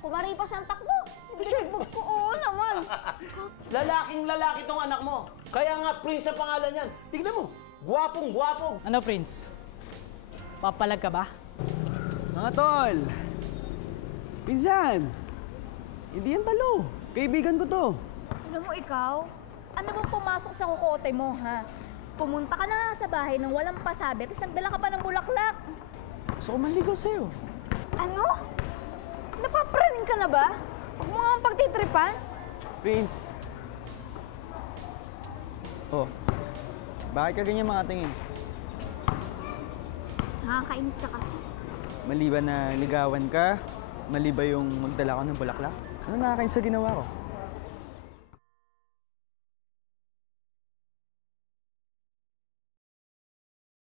Kumaripas ang takbo. Binugbog ko, oo naman. Lalaking lalaki tong anak mo. Kaya nga Prince ang pangalan niyan. Tignan mo, gwapong-gwapo. Ano, Prince? Papalag ka ba? Mga tol! Pinsan! Hindi yan talo. Kaibigan ko to. Alam mo ikaw, ano bang pumasok sa kukote mo, ha? Pumunta ka na sa bahay nang walang pasabi, tapos nagdala ka pa ng bulaklak. Gusto ko manligaw sa'yo. Ano? Napapraning ka na ba? Huwag mo nga pagtitripan. Prince. Oh, bakit ka ganyan mga tingin? Nakakainis ka kasi. Mali ba na ligawan ka? Mali ba yung magdala ko ng bulaklak? Ano nakakain sa ginawa ko?